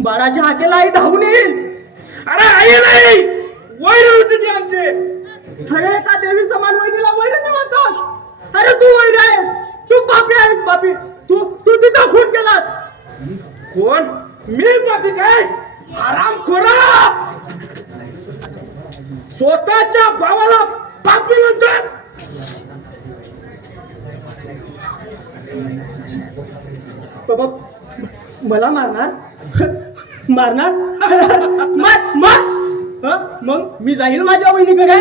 बाळाच्या हाकेला आई धावून येईल. अरे आई नाही, वैर होते ती आमचे. अरे का देवी समान वैरीला वैर नाही म्हणतात? अरे तू वैर आहेस, तू पापी आहेस, पापी. तू तू तिचा खून केलास. कोण? मी पापी काय? हरामखोरा! स्वतःच्या भावाला पापी म्हणतात. बाबा मला मारणार? मारणार? मग मी जाईल माझ्या वहिनीकडे.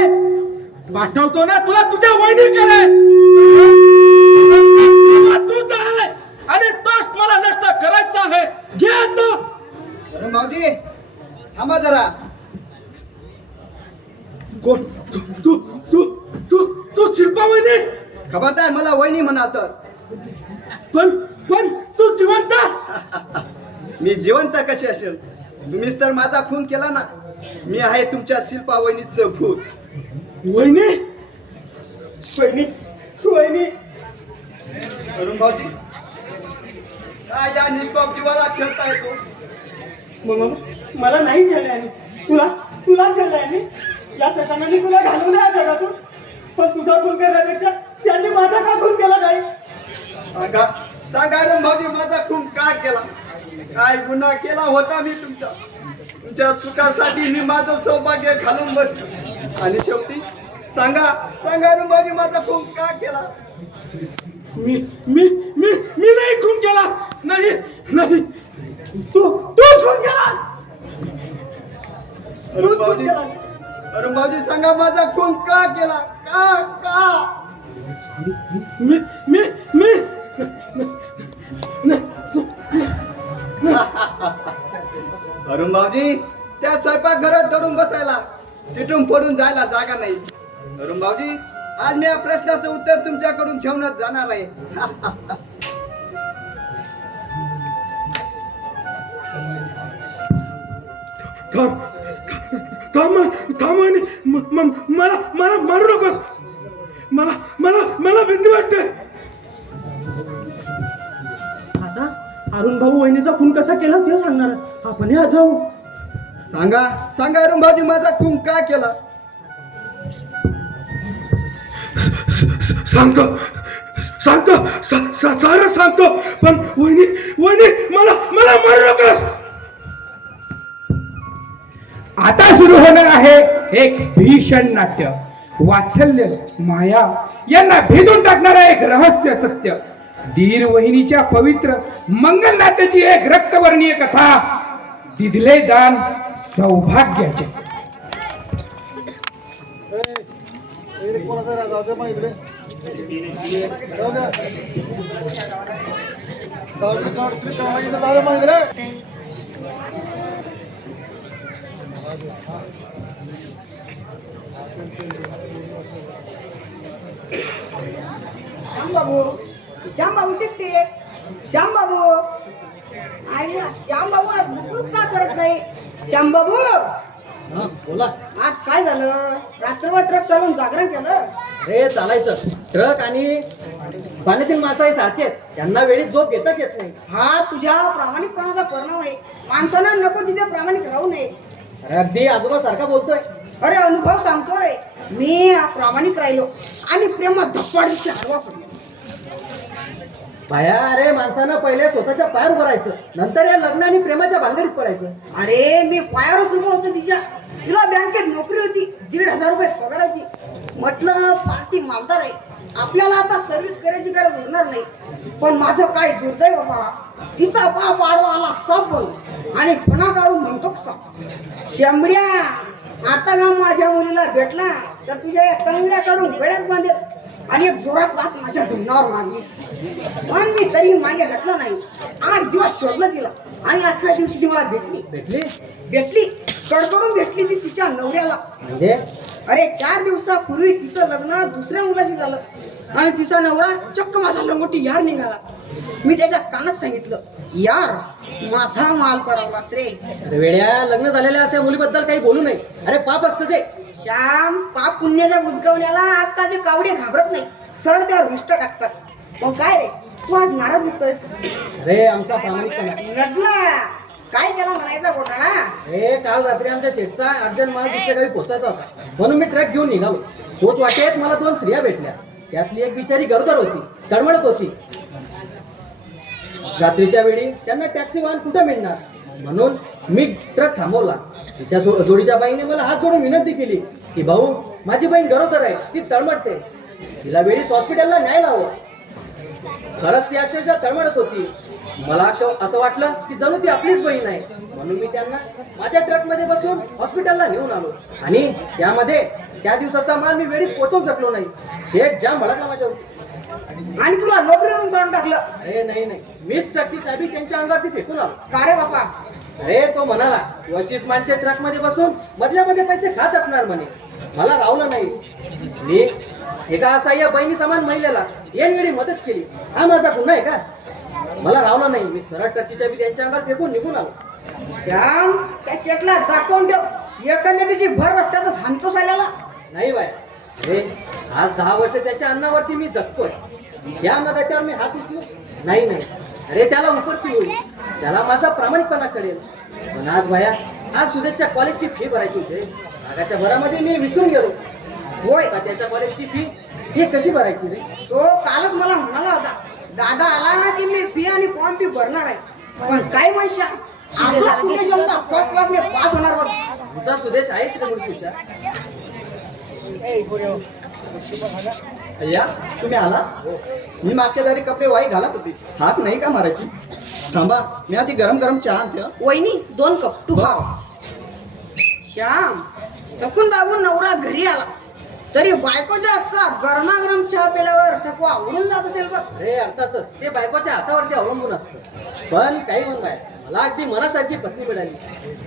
पाठवतो ना तुला तुझ्या वहिनीकडे. तूच आहे आणि तोच मला नष्ट करायचा आहे. घे आता. अरे मावजी थांबा जरा. कोण? तू तू तू तू तू शिल्पा वहिनी? खबरदार मला वहिनी म्हणा तर. पण तू जिवंत? मी जिवंत कशी असेल? तुम्हीच तर माझा खून केला ना. मी आहे तुमच्या शिल्पा वहिनीचं भूत. वहिनी? वहिनी वहिनी. अरुण भाऊजी काय या निष्पाप जीवाला छळता येतो? मग मला नाही छळल्याने, तुला तुला छळल्याने. या सकाळी तुला घालवलं या जगातून. पण तुझा खून करण्यापेक्षा त्यांनी माझा का खून केला नाही? सांगा सांगा अरुण भाऊजी माझा खून का केला? काय गुन्हा केला होता मी तुमच्या सुखासाठी मी माझं सौभाग्य घालून बसलो आणि शेवटी सांगा सांगा अरुण भाऊजी माझा खून का केला? मी मी मी मी नाही खून केला. नाही नाही. तूच खून केला. तूच खून केला. अरुण भाऊजी सांगा माझा खून का केला? का का? मी मी मी अरुण भाऊजी त्या स्वयंपाक घरात दडून बसायला तिथून पडून जायला जागा नाही. अरुण भाऊजी आज मी या प्रश्नाचं उत्तर तुमच्याकडून घेऊनच जाणार आहे. थांब थांब थांब आणि मला मला मारू नकोस. मला मला मला भीती वाटते. आता अरुण भाऊ वहिनीचा खून कसा केला ते सांगणार. आपण या जाऊ. सांगा सांगा अरुण भाऊजी माझा खून का केला? सांगतो सांगतो सारं सांगतो. पण वहिनी वहिनी मला मला मारू नकोस. आता सुरू होणार आहे एक भीषण नाट्य. वात्सल्य माया यांना भेदून टाकणारा एक रहस्य सत्य. धीर वहिनीच्या पवित्र मंगल नात्याची एक रक्तवर्णीय कथा. दिधले दान सौभाग्याचे. श्यामबाबू टिकते. श्यामबाबू आई श्यामबाबू आज बुकूच का करत नाही? श्यामबाबू बोला. आज काय झालं? रात्रभर ट्रक चालवून जागरण केलं? हे चालायचं. ट्रक आणि पाण्यातील मासा हे सारखे आहेत. त्यांना वेळी झोप घेताच येत नाही. हा तुझ्या प्रामाणिकपणाचा परिणाम आहे. माणसानं नको तिथे प्रामाणिक राहू नये. अरे अगदी आजोबा सारखा बोलतोय. अरे अनुभव सांगतोय. मी प्रामाणिक राहिलो आणि प्रेमात धप्पाडीशी हरवा पडलो. बाया, अरे माणसानं पहिले स्वतःच्या पायावर उभं राहायचं, नंतर या लग्न आणि प्रेमाच्या भानगडीत पडायचं. अरे मी पायावरच उभं होतो तिच्या. तिला बँकेत नोकरी होती, 1,500 रुपये पगाराची. म्हटलं पार्टी मालदार आहे, आपल्याला आता सर्व्हिस करायची गरज उरणार नाही. पण माझं काय दुर्दैव बाबा, तिचा बाप आडवा आला सब बोल आणि पणा काढून म्हणतो शेंबड्या, आता ना माझ्या मुलीला भेटला तर तुझ्या या तंगड्या काढून गळ्यात बांधेल आणि एक जोरात लात माझ्या ढुंगावर मारली. पण मी तरी मागे हटलं नाही. 8 दिवस शोधलं तिला आणि 8व्या दिवशी ती मला भेटली. कडकडून भेटली ती तिच्या नवऱ्याला. म्हणजे अरे 4 दिवसापूर्वी तिचं लग्न दुसऱ्या मुलाशी झालं आणि तिचा नवरा चक्क माझा लंगोटी यार निघाला. मी त्याच्या कानात सांगितलं, यार माझा माल पडावलास रे. अरे वेड्या, लग्न झालेल्या अशा मुलीबद्दल काही बोलू नये. अरे पाप असतं ते. श्याम, पाप पुण्याच्या बुजगवण्याला आजकालचे कावडे घाबरत नाही, सरळ त्यावर विष्ट टाकतात. मग काय रे, तू आज नाराज दिसतोय? अरे आमचा प्रामाणिकपणा. लग्न काय केला म्हणायचा घोटाळा? हे काल रात्री आमच्या शेठचा अर्जंट माल दुसऱ्या गावी पोहोचायचा होता म्हणून मी ट्रक घेऊन निघालो. तोच वाटेत मला 2 स्त्रिया भेटल्या. त्यातली एक बिचारी गरोदर होती, तळमळत होती. रात्रीच्या वेळी त्यांना टॅक्सी वाहन कुठे मिळणार म्हणून मी ट्रक थांबवला. तिच्या जोडीच्या बाईने मला हात जोडून विनंती केली की भाऊ माझी बहीण गरोदर आहे, ती तळमळते, तिला वेळीच हॉस्पिटलला न्यायला हवं. खरंच ती अक्षरशः तळमळत होती. मला असं वाटलं की जणू ती आपलीच बहीण आहे म्हणून मी त्यांना माझ्या ट्रकमध्ये बसून हॉस्पिटलला नेऊन आलो. आणि त्यामध्ये त्या दिवसाचा माल मी वेळीच पोहोचवू शकलो नाही. शेठ जाम भडकला माझ्यावर. आणि तुला नोकरीवरून काढून टाकलं? अरे नाही, मीच ट्रकची चाबी त्यांच्या अंगावरती फेकून आलो. का रे बापा? अरे तो म्हणाला 25 माणसे ट्रक मध्ये बसून मधल्यामध्ये पैसे खात असणार म्हणे. मला रावलं नाही. मी एका असह्य बहिणी समान महिलेला येणवेळी मदत केली. हा माझा गुन्हा आहे का? मला रावलं नाही. मी सरळ ट्रकची चाबी त्यांच्या अंगावर फेकून निघून आलो. श्याम, त्या शेटला दाखवून ठेव. एखाद्या दिवशी भर रस्त्यातच हाणतोस आल्याला. नाही बाय, अरे आज 10 वर्ष त्याच्या अन्नावरती मी जगतोय. या त्याच्यावर मी हात उचलू नाही. अरे त्याला उपरती होईल, त्याला माझा प्रामाणिकपणा कळेल. पण आज बाया, आज सुदेशच्या कॉलेजची फी भरायची होती. मागाच्या भरामध्ये मी विसरून गेलो. होय, का त्याच्या कॉलेजची फी हे कशी भरायची रे? तो कालच मला म्हणाला होता, दादा आला ना की मी फी आणि फॉर्म फी भरणार आहे. पण काय म्हणशा, आपला सुदेश जमता फर्स्ट क्लास में पास होणार बघ. तुझा सुदेश आहेच रे मुळशीचा. अय्या तुम्ही आला? मी मागच्या दारी कपडे वाई घालत होती. हात नाही का मारायची? थांबा, मी आधी गरम गरम चहा आणते. वहिनी 2 कप तू बरं. खा. श्याम, थकून बागून नवरा घरी आला तरी बायकोच्या हातचा गरमागरम चहा पिल्यावर थकवा आवडून जात असेल बघ. अरे अर्थातच ते बायकोच्या हातावरती अवलंबून असतं. पण काही म्हणून काय, मला अगदी मनासारखी पत्नी मिळाली.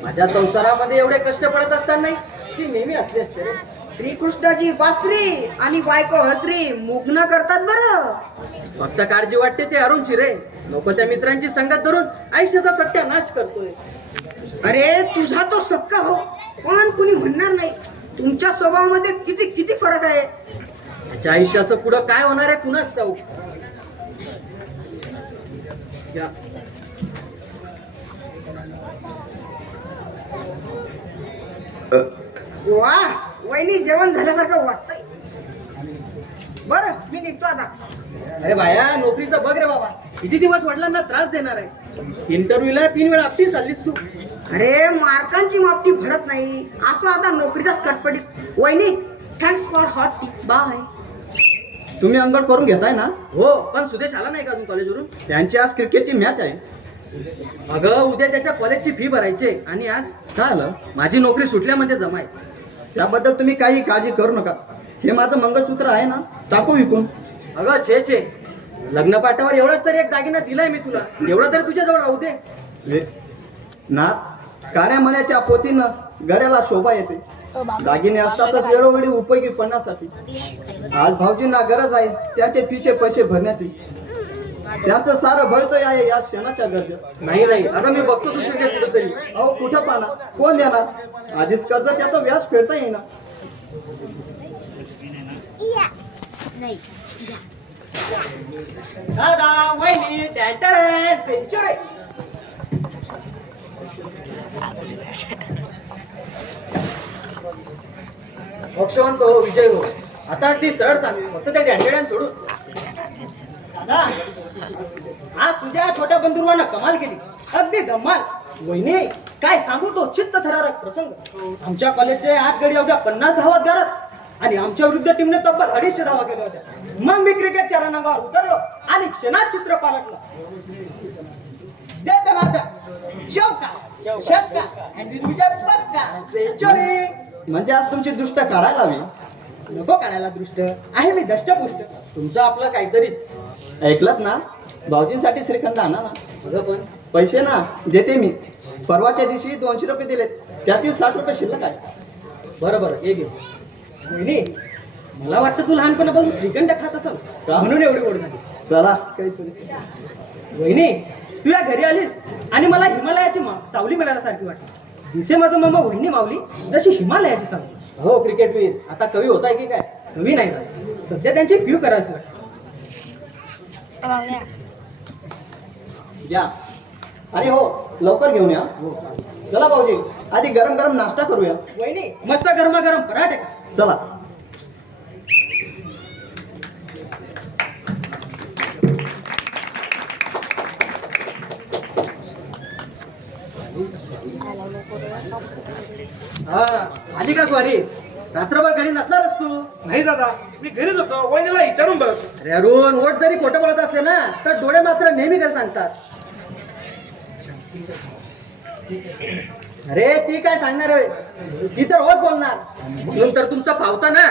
माझ्या संसारामध्ये एवढे कष्ट पडत असताना ती नेहमी असली असते रे. श्रीकृष्णाची बासरी आणि बायको हसरी मुग्न करतात बरं. फक्त काळजी वाटते ते अरुणची रे. लोक त्या मित्रांची संगत धरून आयुष्याचा सत्यानाश करतोय. अरे तुझा तो सक्का हो, पण कुणी म्हणणार नाही. तुमच्या स्वभावामध्ये किती किती फरक आहे. त्याच्या आयुष्याचं पुढं काय होणार आहे कुणाच ठाऊक. वा, वहिनी जेवण झाल्यासारखं वाटतंय. बरं मी निघतो आता. अरे बाया, नोकरीचं बघ रे बाबा. किती दिवस वडिलांना त्रास देणार आहे. इंटरव्ह्यूला 3 वेळा आपली चाललीस तू. अरे मार्कांची मापटी भरत नाही असं आता नोकरीचाच कटपटीत. वहिनी thanks for hot tea. Bye. तुम्ही अंगण करून घेताय ना? हो, पण सुदेश आला नाही का अजून कॉलेजवरून? त्यांची आज क्रिकेटची मॅच आहे. अगं उद्या त्याच्या कॉलेजची फी भरायची आहे. आणि आज काय आलं? माझी नोकरी सुटल्यामध्ये जमाय. त्याबद्दल तुम्ही काही काळजी करू नका. हे माझं मंगळसूत्र आहे ना, टाकू विकून. अगं छे, लग्न पाठावर एवढंच तरी एक दागिना दिलाय मी तुला. एवढा तरी तुझ्याजवळ राहू दे. ना, काळ्या मण्याच्या पोतीनं गळ्याला शोभा येते. दागिने असतातच वेळोवेळी उपयोगी पडण्यासाठी. आज भाऊजींना गरज आहे त्याचे फीचे पैसे भरण्याची. त्याचं सारं भरतोय आहे या क्षणाच्या गरजा. नाही, अगं मी बघतो दुसरीकडे कुठेतरी. अहो कुठं पाना, कोण देणार? आधीच कर्ज त्याचं व्याज फेडता येईना. दादा वहिनी डॅन्टर आहे, सेंचुरी. मोक्षवंत हो, विजय हो. आता अगदी सरळ सांग, फक्त त्या डॅन्डेड्यान सोडून. दादा, आज तुझ्या छोट्या बंधुर्वानं कमाल केली, अगदी धमाल. वहिनी काय सांगू तो चित्त थरारक प्रसंग. आमच्या कॉलेजचे 8 गडी अवघ्या 50 धावात गारत आणि आमच्या विरुद्ध टीमने तब्बल 250 धावा केल्या होत्या. मग मी क्रिकेटच्या रणांगावर उतरलो आणि क्षणात चित्र पालटलं. चौका, छक्का आणि तुझ्या पक्का सेंचुरी. म्हणजे आज तुमची दृष्ट काढायला हवी. नको काढायला दृष्ट आहे, मी दष्टपुष्ट. तुमचं आपलं काहीतरीच. ऐकलत ना, भाऊजींसाठी श्रीखंड आणा ना. अगं पण पैसे ना देते मी. परवाच्या दिवशी 200 रुपये दिलेत, त्यातील 60 रुपये शिल्लक आहे. बरं ये घे. वहिनी, मला वाटतं तू लहानपणापासून श्रीखंड खात असाल का? म्हणून एवढी गोड झाली. चला काहीतरी. वहिनी, तू या घरी आलीस आणि मला हिमालयाची सावली मिळाल्यासारखी वाटली. दिसे माझं मामा वहिनी मावली जशी हिमालयाची सावली. हो क्रिकेटवीर, आता कवी होताय की काय? कवी नाही झाली, सध्या त्यांची फ्यू करायची वाटतं. या आणि हो लवकर घेऊन या चला भाऊजी आधी गरम गरम नाश्ता करूया वहिनी मस्त गरमागरम पराठे का? चला हा आली का स्वारी रात्रभर घरी नसणारच तू नाही दादा मी घरीच होतो वहिनीला विचारून बघ अरे अरुण ओट जरी खोटं बोलत असले ना तर डोळे मात्र नेहमी काय सांगतात अरे ती काय सांगणार होय ती तर होत बोलणार म्हणून तर तुमचा फावता ना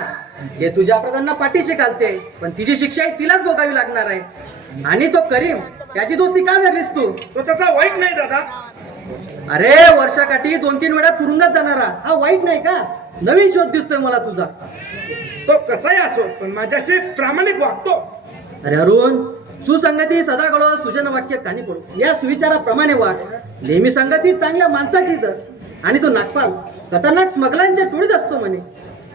जे तुझ्या प्रधांना पाठीशी घालते पण तिची शिक्षा ही तिलाच भोगावी लागणार आहे आणि तो करीम त्याची दोस्ती का धरलीस तू तो तसा वाईट नाही दादा अरे वर्षाकाठी 2-3 वेळा तुरुंगात जाणारा हा वाईट नाही का नवीन शोध दिसतोय मला तुझा तो कसाही असो पण माझ्याशी प्रामाणिक वागतो अरे अरुण सुसंगती सदा कळो सुजन वाक्य कानी पडो या सुविचाराप्रमाणे वाग नेहमी संगती चांगल्या माणसाची तर आणि तो नागपाल खतरनाक स्मगलांच्या टोळीत असतो म्हणे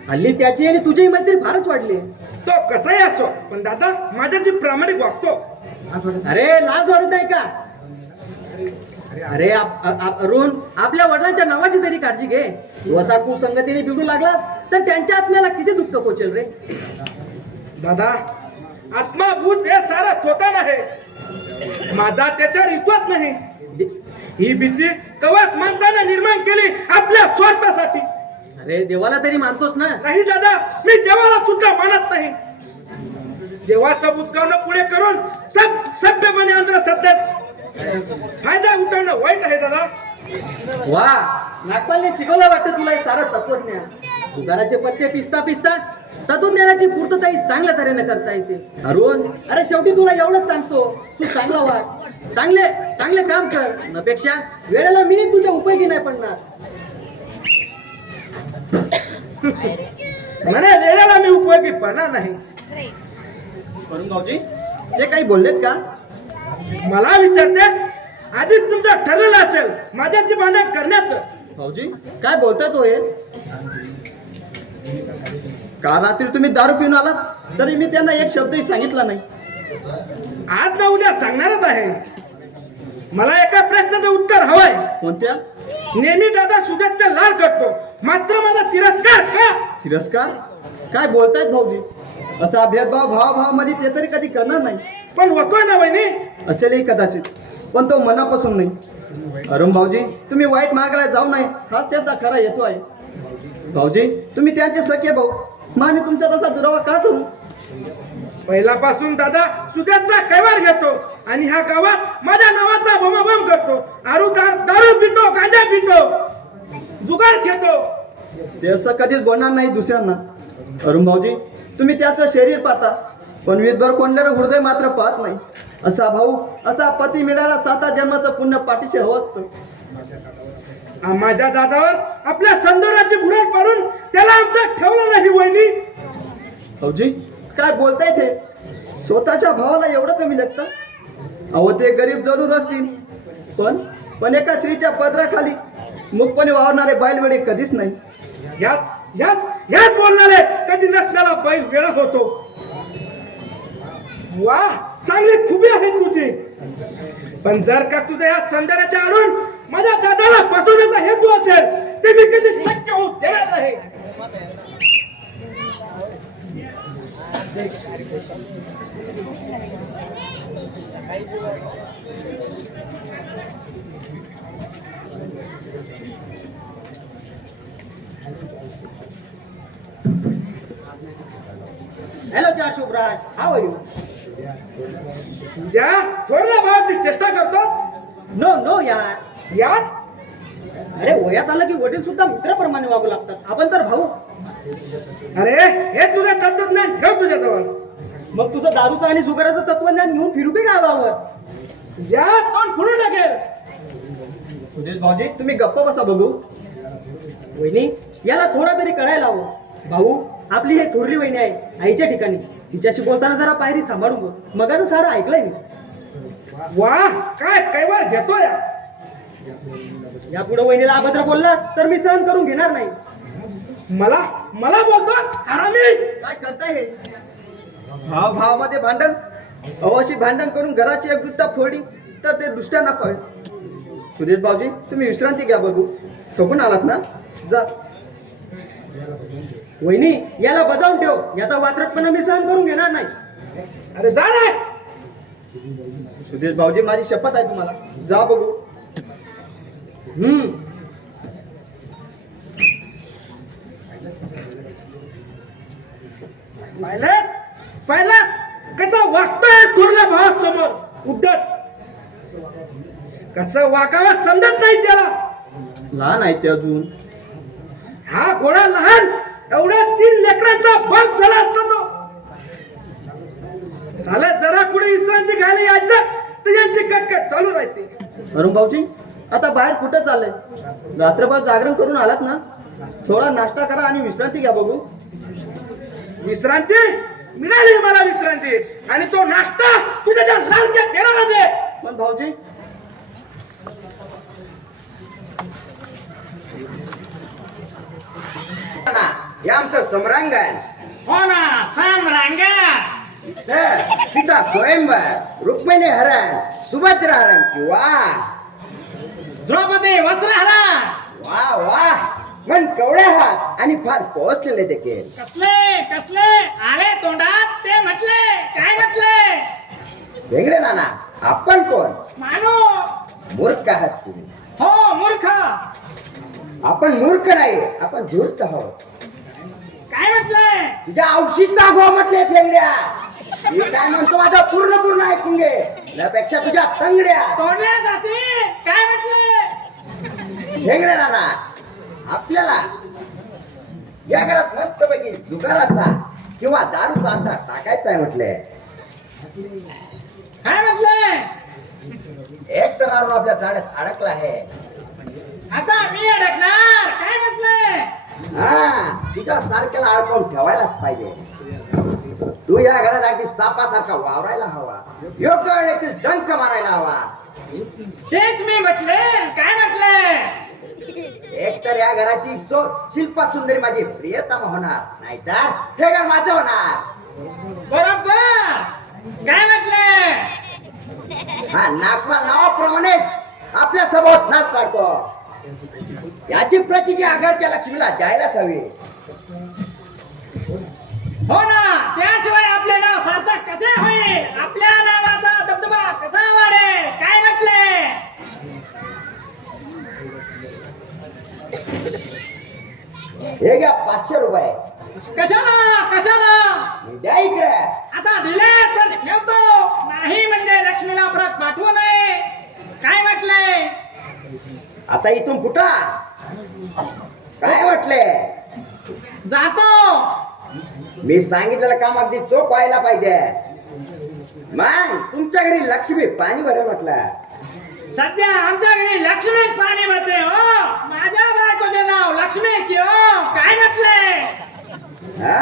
हल्ली त्याची आणि तुझी मैत्री फारच वाढली तो कसाही असो पण दादा माझ्याशी प्रामाणिक वागतो अरे लाज वाटत नाही का अरे अरुण आपल्या वडिलांच्या नावाची तरी काळजी घे तू असा कुसंगतीने बिघडू लागलास तर त्यांच्या आत्म्याला किती दुःख पोचेल रे दादा आत्माभूत हे सारा थोटा नाही माझा त्याच्यावर विश्वास नाही ही भीती कवच माणसाने निर्माण केली आपल्या स्वार्थासाठी अरे देवाला तरी मानतोस ना नाही दादा मी देवाला सुद्धा मानत नाही देवाचं बुतकावणं पुढे करून सभ्यपणे अंधश्रद्धेत फायदा उठवणं वाईट आहे दादा वा नागपालने शिकवलं वाटतं तुला हे सारं तत्वज्ञान सुधाराचे पत्ते पिसता पिसता तत्वज्ञानाची पूर्तताही चांगल्या तऱ्हेने करता येते अरुण अरे शेवटी तुला एवढंच सांगतो तू चांगला वाग चांगले चांगले काम कर नपेक्षा वेळेला मी तुझ्या उपयोगी नाही पडणार म्हणे वेळेला मी उपयोगी पडणार नाही वरुण भाऊजी ते काही बोललेत का मला विचारते आधीच तुमचं ठरलेलं असेल माझ्याशी भांडण करण्याचं भाऊजी काय बोलताय तो हे काल रात्री तुम्ही दारू पिऊन आलात तरी मी त्यांना एक शब्दही सांगितला नाही आज ना उद्या सांगणारच आहे मला एका प्रश्नाचं उत्तर हवंय कोणत्या नेहमी दादा सुजातचा लाड करतो मात्र माझा तिरस्कार का तिरस्कार काय बोलतायत भाऊजी असा भेदभाव भावाभावामध्ये ते तरी कधी करणार नाही पण होतोय ना वहिनी असेलही कदाचित पण तो मनापासून नाही अरुण भाऊजी तुम्ही वाईट मार्गाला जाऊ नये हाच त्यांचा खरा हेतू आहे भाऊजी तुम्ही त्यांचे सख्य भाऊ मग आम्ही तुमचा तसा दुरावा का करू पहिल्यापासून दादा सुजातचा कैवार घेतो आणि ह्या गावात माझ्या नावाचा भमाभम करतो दारू पितो गांजा पितो जुगार खेळतो ते असं कधीच बोलणार नाही दुसऱ्यांना अरुण भाऊजी तुम्ही त्याचं शरीर पाहता पण विधभर कोंडलेलं हृदय मात्र पाहत नाही असा भाऊ असा पती मिळायला 7 जन्माचं पुण्य पाठीशी हवं असतं माझ्या दादावर आपल्या संदर्भाची भुरळ पाडून त्याला आमचं ठेवलं नाही वहिनी भाऊजी काय बोलताय ते स्वतःच्या भावाला एवढं कमी लागतं अहो ते गरीब जरूर असतील पण एका स्त्रीच्या पदराखाली मुखपणे वावरणारे बैलवेडे कधीच नाही ह्याच बोलणारे कधी नसल्याला बैल वेळ होतो वा चांगली खुबी आहे तुझी पण जर का तुझ्या या संदर्भाच्या आणून माझ्या दादाला फसवण्याचा हेतू असेल ते मी कधी शक्य होत देणार नाही हॅलो चार शुभराज हाव यू या थोडल्या भावाची चेष्टा करतो नो नो यार यार अरे वयात आलं की वडील सुद्धा मित्राप्रमाणे वागू लागतात आपण तर भाऊ अरे हे तुझं तत्वज्ञान ठेव तुझ्याजवळ मग तुझं दारूचं आणि जुगाराचं तत्वज्ञान घेऊन फिरू की गावावर या तोंड फुडू टाकेल सुदेश भाऊजी तुम्ही गप्प बसा बघू वहिनी याला थोडा तरी कळायला हवं भाऊ आपली हे थोरली वहिनी आहे आईच्या ठिकाणी तिच्याशी बोलताना जरा पायरी सांभाळून बोल मगाचं सारं ऐकलंय मी वा काय कैवार घेतो या या पुढे वहिनीला अभद्र बोलला तर मी सहन करून घेणार नाही मला बोलतो हरामी काय करताय हे भाव भावामध्ये भांडण अवशी भांडण करून घराची एकजुटता फोडली तर ते दुसऱ्यांना कळेल सुरेश भाऊजी तुम्ही विश्रांती घ्या बघू. थकून आलात ना, जा. वहिनी याला बजावून ठेव, याचा वात्रटपणा मी सहन करून घेणार नाही. अरे जा रे. सुरेश भाऊजी माझी शपथ आहे तुम्हाला, जा बघू. पाहिलं कसा वागतोय थोरल्या भावासमोर उद्धट. कसं वागावं समजत नाही त्याला. लहान आहे ते अजून. हा गोळा लहान, एवढ्या 3 लेकरांचा बाप झाला असता तो. साला जरा कुठे विश्रांती घ्यायला यायचं तर यांची कटकट चालू राहते. अरुण भाऊजी आता बाहेर कुठं चाललंय? रात्रभर जागरण करून आलात ना, थोडा नाश्ता करा आणि विश्रांती घ्या बघू. विश्रांती मिळाली मला विश्रांती, आणि तो नाश्ता तुझ्या त्या लालच्या तेलाला दे. पण भाऊजी हे आमचं सम्रांगण. हो ना, सम्रांगण. सीता स्वयंवर, रुक्मिणी हरण, सुभद्रा हरण किंवा द्रौपदी वस्त्रहरण. वा वा, मन कवळे हात आणि फार पोहोचलेले देखील. कसले कसले आले तोंडात ते म्हटले. काय म्हटले? वेगळे नाना, आपण कोण? मानू. मूर्ख आहात तुम्ही. हो मूर्ख. आपण मूर्ख नाही, आपण धूर्त आहोत. काय म्हटलंय? तुझ्या औषधीचा गो म्हटले फेंगड्या. मी काय म्हणतो माझं पूर्ण ऐकून घे, त्यापेक्षा तुझ्या तंगड्या. तोडल्या जाते. काय म्हटलंय? फेंगड्या नाना, आपल्याला या घरात मस्त पैकी जुगाराचा किंवा दारूचा अड्डा टाकायचा आहे म्हटले. काय म्हटलंय? एक तर आणून आपल्या झाडात अडकला आहे. आता मी अडकणार. काय म्हटलंय? हा, तुझ्या सारख्याला अडकवून ठेवायलाच पाहिजे. तू या घरात अगदी सापासारखा वावरायला हवा, योग्य वेळेत डंक मारायला हवा. तेच मी म्हटले. काय म्हटलंय? एक तर या घराची शिल्पा सुंदरी माझी प्रियतम होणार, नाहीतर हे घर माझं होणार. बरोबर. काय म्हटलंय? हा नागवा नावाप्रमाणेच आपल्या सभोवत नाच काढतो. याची प्रचिती आघाडच्या लक्ष्मीला जायलाच हवी. हो ना, त्याशिवाय आपले नाव सार्थक कसे होईल? आपल्या नावाचा दबदबा कसा वाढेल? काय म्हटले? हे घ्या 500 रुपये. कशाला कशाला? द्या इकडे. आता दिले तर ठेवतो, नाही म्हणजे लक्ष्मीला परत पाठवू नये. काय म्हटलंय? आता इथून कुठं? काय म्हटले? जातो. मी सांगितलेलं काम अगदी चोख व्हायला पाहिजे. मग तुमच्या घरी लक्ष्मी पाणी भरेल म्हटलं. सध्या आमच्या घरी लक्ष्मी पाणी भरते. हो, माझ्या बायकोचे नाव लक्ष्मी की हो? काय म्हटलंय? हा,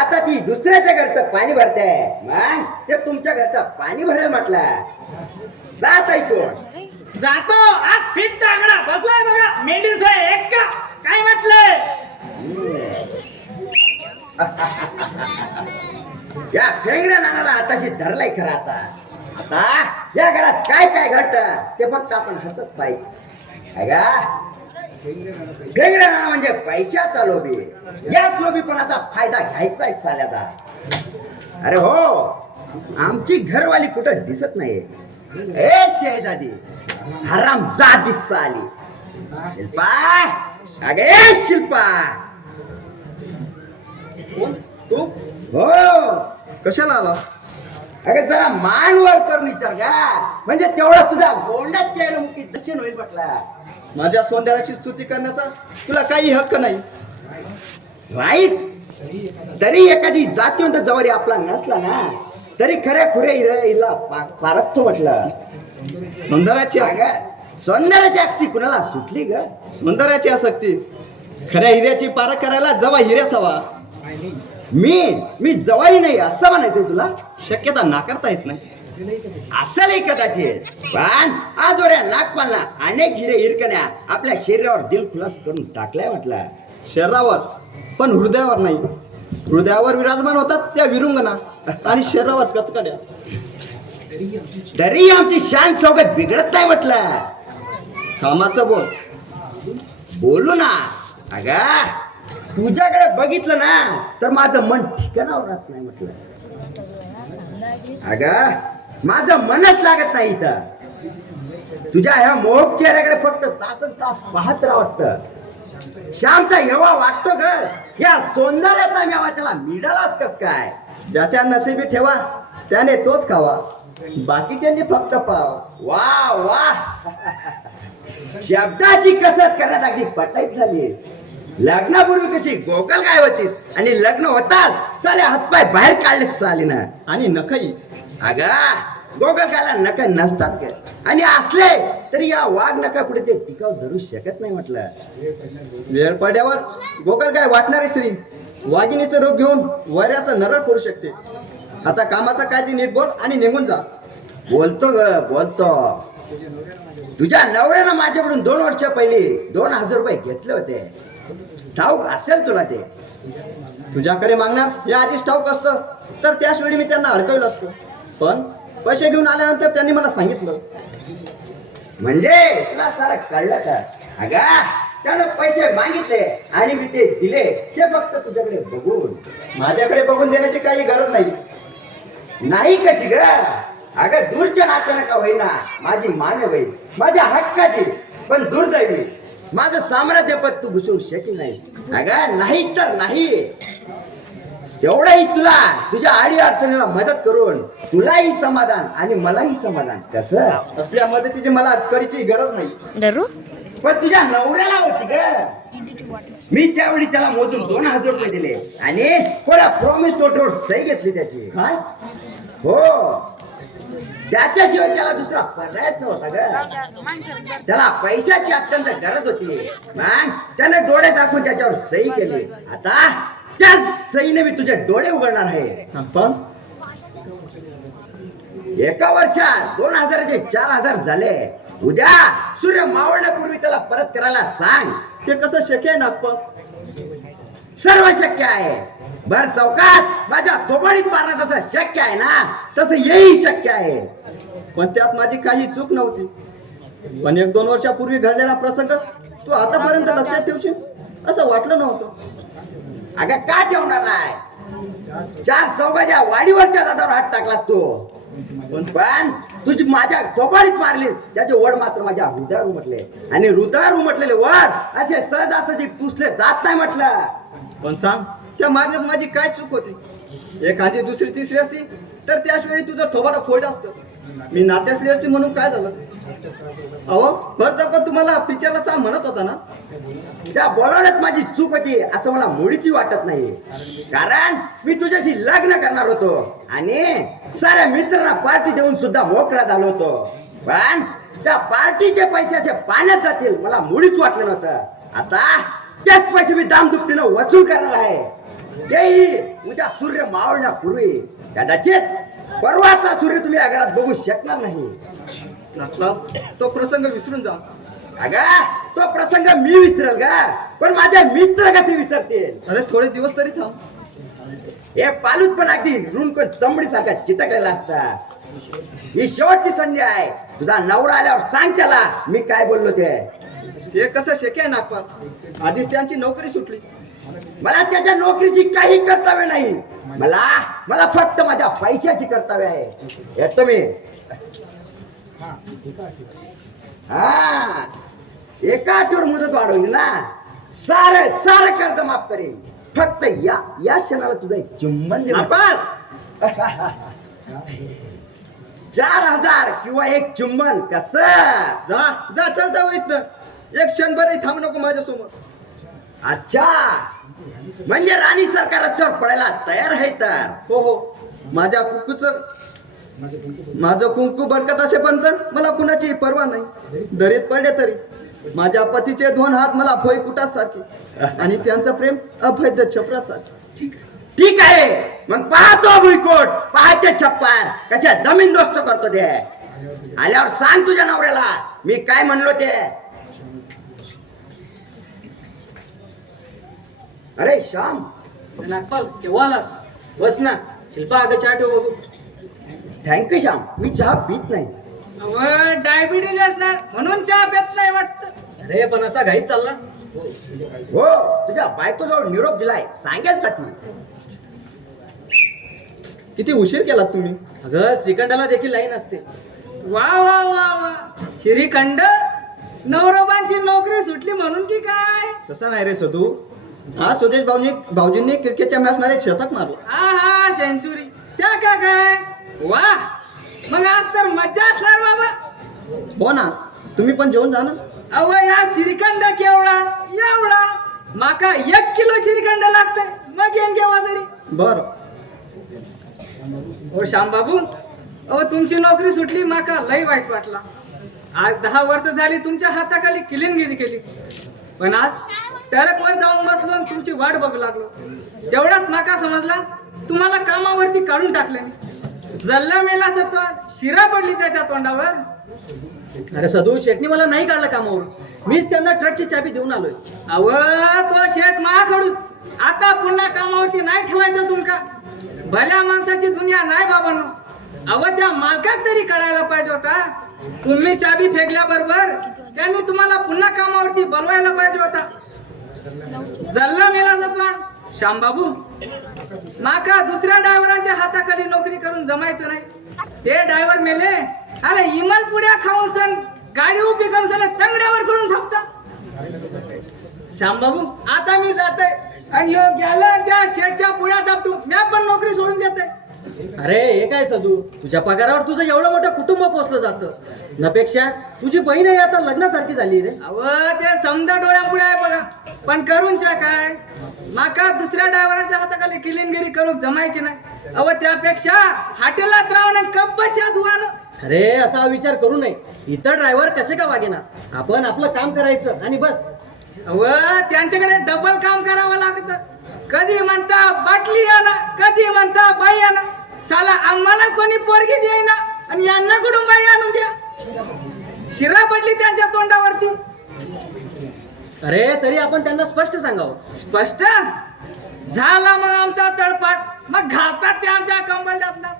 आता ती दुसऱ्याच्या घरचं पाणी भरते, मग ते तुमच्या घरचं पाणी भरेल म्हटलं. जात इथून. जातो. आज फिट आकडा बसलाय बघा. मेंढीच आहे एक का? काय म्हटलंय? या फेंगड्या नानाला आताशी धरलाय खरं. आता या घरात काय काय घडत ते फक्त आपण हसत पाहिजे. फेंगड्या नाना म्हणजे पैशाचा लोभी. याच लोभीपणाचा फायदा घ्यायचा आहे साल्याचा. अरे हो, आमची घरवाली कुठं दिसत नाही. ए शेजादी, हराम जात दिसत आली. शिल्पा, अगे शिल्पा. कोण तू? हो, कशाला आला? अगं जरा मान वर कर विचार का, म्हणजे तेवढा तुझ्या गोंड्यात चेहरामुखी दर्शन होईल म्हटलं. माझ्या सौंदर्याची स्तुती करण्याचा तुला काही हक्क नाही. राईट. तरी एखादी जातीवंत जवारी आपला नसला ना, तरी खऱ्या खुऱ्या हिला पारखतो म्हटलं. सौंदर्याची सौंदर्याची आस्ती कुणाला सुटली ग? सौंदर्याची आसक्ती खऱ्या हिऱ्याची पारख करायला जवा हिऱ्याच हवा. मी जवाई नाही असं म्हणायचंय तुला? शक्यता नाकारता येत नाही. असलही कदाचित, पण आजोऱ्या नागपालना अनेक हिरे हिरकण्या आपल्या शरीरावर दिलखुलास करून टाकलाय म्हटलं. शरीरावर पण हृदयावर नाही. हृदयावर विराजमान होतात त्या विरुंगना आणि शरीरावर कचकड्या. तरी आमची शान सोबत बिघडत नाही म्हटलं. कामाचं बोल. बोलू ना. अगा तुझ्याकडे बघितलं ना तर माझं मन ठिकाणावर राहत नाही म्हटलं. अगा माझं मनच लागत नाही इथं. तुझ्या ह्या मोह चेहऱ्याकडे फक्त तासन तास पाहत राहत. श्यामचा हेवा वाटतो ग. या सौंदर्याचा मेवा त्याला मिळालाच कस काय. ज्याच्या नशिबी ठेवा त्याने तोच खावा, बाकीच्यांनी फक्त पाव. वा वा शब्दाची कसरत करण्यात अगदी पटाईत झालीस. लग्नापूर्वी कशी गोगल काय होतीस आणि लग्न होताच सारे हातपाय बाहेर काढलेस चालीनं. आणि नखई. अगा गोगल खायला नका नसतात का, आणि असले तरी या वाघ नका पुढे ते टिकाव धरू शकत नाही म्हटलं. वेळ पड्यावर गोगल काय वाटणारे श्री वाघिणीचं रूप घेऊन वऱ्याचं नरळ फोडू शकते. आता कामाचा काय ते नीट बोल आणि निघून जा. बोलतो ग बोलतो. तुझ्या नवऱ्यानं माझ्याकडून 2 वर्ष पहिले 2000 रुपये घेतले होते. ठाऊक असेल तुला ते. तुझ्याकडे मागणार हे आधीच ठाऊक असतं तर त्याच वेळी मी त्यांना अडकवलं असतं. पण पैसे घेऊन आल्यानंतर त्यांनी मला सांगितलं. म्हणजे तुला सारं कळलं का. अगा त्यानं पैसे मागितले आणि मी ते दिले, ते फक्त तुझ्याकडे बघून. माझ्याकडे बघून देण्याची काही गरज नाही. नाही कशी ग. अगं दूरच्या नात्यानं का होईना माझी मान होईल, माझ्या हक्काची. पण दुर्दैवी माझं साम्राज्यपद तू घुसवू शकी नाही. अगं नाही तर नाही. तेवढंही तुला तुझ्या आडी अडचणीला मदत करून तुलाही समाधान आणि मलाही समाधान. कसं असल्या मदतीची मला कडीची गरज नाही. पण तुझ्या नवऱ्याला होती ग. मी त्यावेळी त्याला मोजून 2000 रुपये दिले आणि पुरा प्रॉमिस नोटवर सही घेतली त्याची. काय? हो. त्याच्याशिवाय त्याला दुसरा पर्यायच नव्हता ग. त्याला पैशाची अत्यंत गरज होती. मग त्याने डोळे दाखवून त्याच्यावर सही केली. आता त्याच सहीने मी तुझे डोळे उघडणार आहे. पण एका वर्षात 2000 चे 4000 झाले. उद्या सूर्य मावळण्यापूर्वी त्याला परत करायला सांग. ते कसं शक्य आहे नागपा? सर्व शक्य आहे. भर चौकात माझ्या थोबाडीत मारणं जसं शक्य आहे ना तसं हेही शक्य आहे. पण त्यात माझी काही चूक नव्हती. पण 1-2 वर्षापूर्वी घडलेला प्रसंग तू आतापर्यंत लक्षात ठेवशील असं वाटलं नव्हतं. अगं का ठेवणार नाही. 4 चौकाच्या वाडीवरच्या दादावर हात टाकलास तू. पण तुझी माझ्या थोबाडीत मारलीस त्याचे वड मात्र माझ्या हृदयावर उमटले. आणि हृदयावर उमटलेले वड असे सहजासहजी पुसले जात नाही म्हटलं. पण सांग त्या मारण्यात माझी काय चूक होती? एखादी दुसरी तिसरी असती तर त्याच वेळी तुझं थोबाडं फोड असतं. मी नात्यातली असती म्हणून काय झालं? अहो भर पण तुम्हाला पिक्चरला चाल म्हणत होता ना. त्या बोलावण्यात माझी चूक होती असं मला मुळीची वाटत नाही. कारण मी तुझ्याशी लग्न करणार होतो आणि साऱ्या मित्रांना पार्टी देऊन सुद्धा मोकळा झालो होतो. पण त्या पार्टीचे पैशाचे पाण्यात जातील मला मुळीच वाटलं नव्हतं. आता त्याच पैसे मी दामदुपटीनं वसूल करणार आहे. तेही उद्या सूर्य मावळण्यापूर्वी. कदाचित परवाचा सूर्य तुम्ही घरात बघू शकणार नाही. तो प्रसंग विसरून जा. अगा तो प्रसंग मी विसरेल का, पण माझे मित्र कसे विसरतील. अरे थोडे दिवस तरी थांब. हे पालूत पण अगदी रुणकोण चमडी सारखा चिटकलेला असता. ही शेवटची संधी आहे. तुझा नवरा आल्यावर सांग त्याला मी काय बोललो ते. हे कसं शक्य आहे नागपाल? आधीच त्यांची नोकरी सुटली. मला त्याच्या नोकरीची काही कर्तव्य नाही. मला फक्त माझ्या पैशाची कर्तव्य आहे. येतो मी. हा एका आठवड्यावर मुदत वाढवली ना सारं कर्ज माफ करेन. फक्त या क्षणाला तुझा एक चुंबन दे. नागपाल 4000 किंवा एक चुंबन कसं. जा जा चल जाऊ इथं. एक क्षणभरही थांब नको माझ्यासमोर. अच्छा म्हणजे राणी सरकार रस्त्यावर पडायला तयार आहे तर. हो हो माझं कुंकू बरकत असेपर्यंत मला कुणाची पर्वा नाही. दरीत पडले तरी माझ्या पतीचे 2 हात मला भोई कुटासारखे आणि त्यांचं प्रेम अभैद छपरासारखे. ठीक आहे मग पाहतो भुईकोट पाहते छप्पर कशा जमीन दोस्त करतो ते. आल्यावर सांग तुझ्या नवऱ्याला मी काय म्हणलो ते. अरे श्याम नागपाल केव्हा आलास? बस ना. शिल्पा अगं चहा ठेव बघू. थँक्यू श्याम. मी चहा पित नाही. डायबिटीज असणार म्हणून चहा पेत नाही वाटतं. अरे पण असा घाईत चालला. हो तुझ्या बायकोजवळ निरोप दिलाय, सांगेल का ती? किती उशीर केलात तुम्ही? अगं श्रीखंडाला देखील लाईन असते. वा वा वा वा, श्रीखंड नवरोबांची नोकरी सुटली म्हणून की काय? तसं नाही रे सदू, आज सुदेश भाऊजींनी क्रिकेटच्या मॅच मध्ये शतक मारलं. हा हा, सेंचुरी. त्या का काय? वा, मग आज तर मज्जा असणार बाबा. हो ना, तुम्ही पण जेवून जा ना. अव या श्रीखंड केवढा एवढा, माका 1 किलो श्रीखंड लागतंय, मग येईन केव्हा तरी. बर, हो श्याम बाबू, अहो तुमची नोकरी सुटली माका लई वाईट वाटला. आज 10 वर्ष झाली तुमच्या हाताखाली किलिंगिरी केली, पण आज टरकवर जाऊन बसलो आणि तुमची वाट बघू लागलो. तेवढाच माका समजला तुम्हाला कामावरती काढून टाकले. जल्ला मेला तो शिरा पडली त्याच्या तोंडावर. अरे सदू, शेटनी मला नाही काढलं कामावरून. मीच त्यांना ट्रकची चाबी देऊन आलोय. अव तो शेठ महाखडूस आता पुन्हा कामावरती नाही ठेवायचं तुमका. भल्या माणसाची दुनिया नाही बाबांनो. अव त्या मालकात तरी कळायला पाहिजे होता. तुम्ही चाबी फेकल्याबरोबर त्यांनी तुम्हाला पुन्हा कामावरती बोलवायला पाहिजे होता. जल्ला मेला जातो श्यामबाबू. माका दुसऱ्या ड्रायव्हरांच्या हाताखाली नोकरी करून जमायचं नाही. ते ड्रायव्हर मेले, अरे इमल पुड्या खाऊन सण गाडी उभी करून सण तंगड्यावर करून थांबता. श्यामबाबू आता मी जातोय आणि ह्यो गेला त्या शेठच्या पुढ्या दाबतो. मी पण नोकरी सोडून देतोय. अरे हे काय सदू, तुझ्या पगारावर तुझं एवढं मोठं कुटुंब पोचलं जातं. नपेक्षा तुझी बहीण आहे आता लग्नासारखी झाली रे. अव ते समजा डोळ्यापुढे आहे बघा, पण करून काय? माका दुसऱ्या ड्रायव्हरांच्या हाताखाली किलिंगिरी करून जमायची नाही. अव त्यापेक्षा हॉटेलात राहून कप बशा धुवानं. अरे असा विचार करू नये. इतर ड्रायव्हर कसे का वागेना, आपण आपलं काम करायचं आणि बस. अव त्यांच्याकडे डबल काम करावं लागतं. कधी म्हणता बाटली आणा, कधी म्हणता बाई आणा. साला आम्हालाच कोणी पोरगी देईना आणि यांना कुठून बाई आणून द्या. शिरा पडली त्यांच्या तोंडावरती. अरे तरी आपण त्यांना स्पष्ट सांगावं. स्पष्ट झाला मग आमचा तळपाट, मग घालतात ते आमच्या कंबरड्यातला.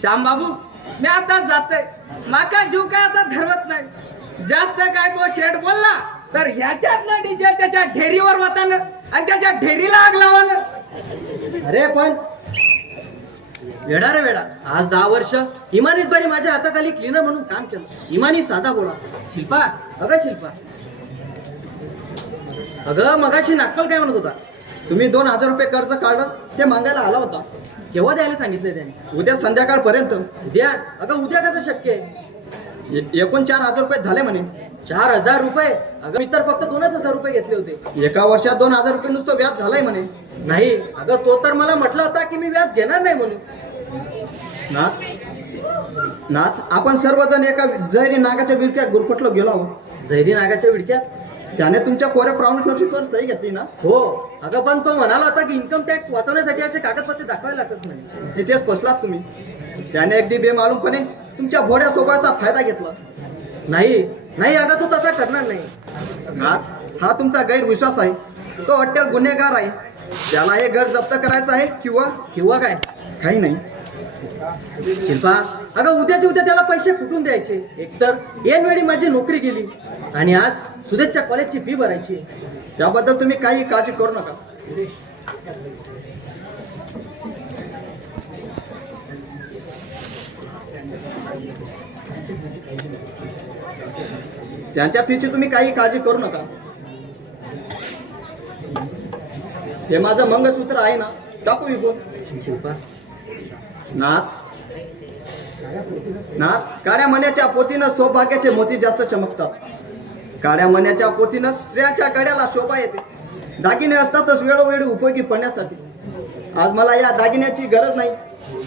श्यामबाबू मी आता जातोय. माका जीव काय आता धरवत नाही. जास्त काय तो शेठ बोलला तर ह्याच्यातला डिझेल त्याच्या ढेरीवर वातानं आणि त्याच्या ढेरीला आग लावानं. अरे पण वेडा रे वेडा, आज 10 वर्ष इमानीत बारी माझ्या हाताखाली क्लीनर म्हणून काम केलं. इमानी साधा बोला. शिल्पा, अगं शिल्पा, अगं मगाशी नागपाल काय म्हणत होता? तुम्ही 2000 रुपये कर्ज काढलं ते मागायला आला होता. केव्हा द्यायला सांगितलंय त्याने? उद्या संध्याकाळपर्यंत. उद्या? अगं उद्या कसं शक्य आहे? एकूण 4000 रुपये झाले म्हणे. 4000 रुपये? अगं मी तर फक्त 2000 रुपये घेतले होते. एका वर्षात 2000 रुपये नुसतं व्याज झालंय म्हणे. नाही अगं, तो तर मला म्हटला होता की मी व्याज घेणार नाही म्हणून. नाथ, आपण सर्वजण एका जैरी नागाच्या बिरक्यात गुरफटलो गेलो आहोत. जैरी नागाच्या विडक्यात? त्याने तुमच्या कोऱ्या प्रॉमिस नोटीसवर सही घेतली ना? हो अगं, पण तो म्हणाला होता की इन्कम टॅक्स वाचवण्यासाठी असे कागदपत्रे दाखवायला लागत नाही. तिथेच फसलात तुम्ही. त्याने अगदी बेमालूमपणे तुमच्या भोड्या स्वभावाचा फायदा घेतला. नाही नाही अगं, तू तसा करणार नाही. नाथ, हा तुमचा गैरविश्वास आहे. तो अट्टल गुन्हेगार आहे. त्याला हे घर जप्त करायचं आहे किंवा काय? काही नाही. शिल्पा, अगं उद्याच्या उद्या त्याला पैसे कुठून द्यायचे? एकतर ऐनवेळी माझी नोकरी गेली आणि आज सुदेशच्या कॉलेजची फी भरायची. त्याबद्दल तुम्ही काही काळजी करू नका. त्यांच्या फीची तुम्ही काही काळजी करू नका. हे माझं मंगळसूत्र आहे ना, टाकू विकून. शिल्पा, नाथ, काळ्या मण्याच्या पोतीनं सौभाग्याचे मोती जास्त चमकतात. काळ्या मण्याच्या पोतीनं स्त्रियाच्या गड्याला शोभा येते. दागिने असतातच वेळोवेळी उपयोगी पडण्यासाठी. आज मला या दागिन्याची गरज नाही,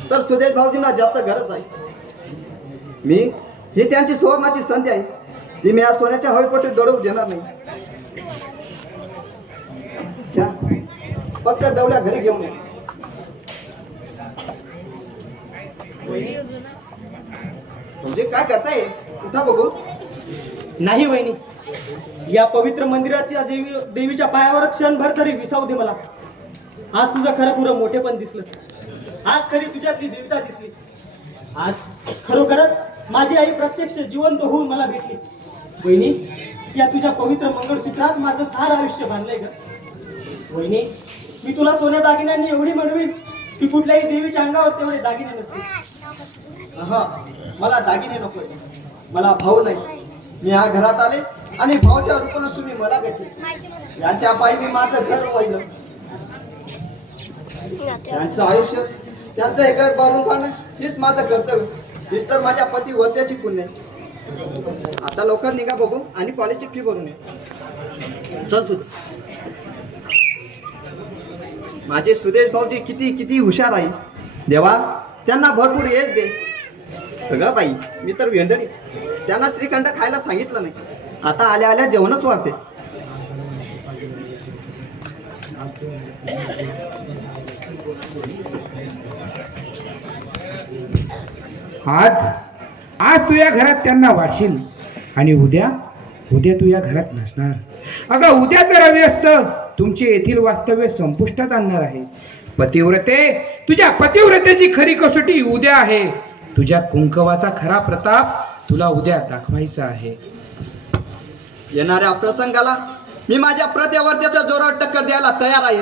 तर सुदेश भाऊजींना जास्त गरज आहे. ही त्यांची सुवर्णाची संधी आहे. ती मी आज सोन्याच्या हवेपोटी दडवू देणार नाही. फक्त डवल्या घरी घेऊन ये. म्हणजे काय करताय? उठा बघू. नाही वहिनी, या पवित्र मंदिराच्या देवीच्या पायावर क्षणभर तरी विसावू दे मला. आज तुझं खरं पुरं मोठेपण दिसलं. आज खरी तुझ्यातली देवता दिसली. आज खरोखरच माझी आई प्रत्यक्ष जिवंत होऊन मला भेटली. वहिनी, या तुझ्या पवित्र मंगळसूत्रात माझं सारं आयुष्य बांधलंय ग. वहिनी, मी तुला सोन्या दागिन्यांनी एवढी म्हणवीन की कुठल्याही देवीच्या अंगावर तेवढे दागिने नसते. मला दागिने नकोय, मला भाऊ नाही. मी या घरात आले आणि भाऊच्या रूपानं तुम्ही मला भेटले. यांच्या पायी मी माझं घर वाहिलं. त्यांचं आयुष्य, त्यांचं हे घर भरून काढणं हेच माझं कर्तव्य. हेच तर माझ्या पती वर्त्याची पुण्य आहे. आता लवकर निघा बघू आणि कॉलेजची फी भरून ये. चल सुद्धा. माझे सुदेश भाऊजी किती किती हुशार आहे. देवा, त्यांना भरपूर यश दे. सगळं बाई, मी तर वेंदडी. त्यांना श्रीखंड खायला सांगितलं नाही. आता आल्या आल्या जेवणच वाढते. आज तू या घरात त्यांना वाढशील आणि उद्या तू या घरात नसणार. अगं, उद्या तर व्यस्त तुमचे येथील वास्तव्य संपुष्टात आणणार आहे. पतिव्रते, तुझ्या पतिव्रतेची खरी कसोटी उद्या आहे. तुझ्या कुंकवाचा खरा प्रताप तुला उद्या दाखवायचा आहे. येणाऱ्या प्रसंगाला मी माझ्या प्रतिवर्त्याच्या जोरावर टक्कर द्यायला तयार आहे.